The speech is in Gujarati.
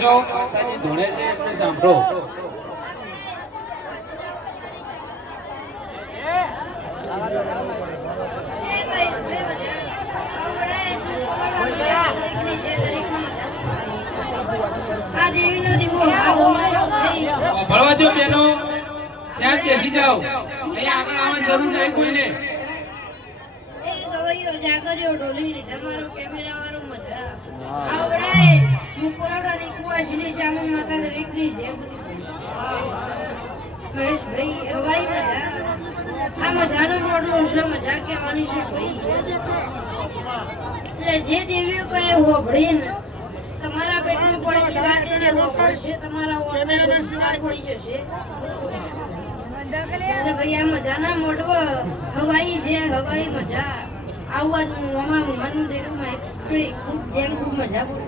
રાખશો માતાજી ધોળે છે એટલે સાંભળો ભળવા દો બેનો ત્યાં જ બેસી જાઓ અહીંયા આગળ આવવાની જરૂર નહીં કોઈને જાગર્યો ઢોલી તમારો કેમેરા વાળો મજા આવડે મુકોડાની કુવાશની ચામુન માતા રીકરી છે મહેશ ભાઈ હવાઈ મજા આ મજાનો મોડો છે મજા કહેવાની છે ભાઈ એટલે જે દેવીઓ કહે હોભળી ને તમારા પેટમાં પડે છે વાત એને હોભળશે તમારા ઓરડામાં સુવાર પડી જશે અરે ભાઈ આ મજાના મોડવો હવાઈ છે હવાઈ મજા આવું મનું દેરું માં ખૂબ જેમ ખૂબ મજા બોલ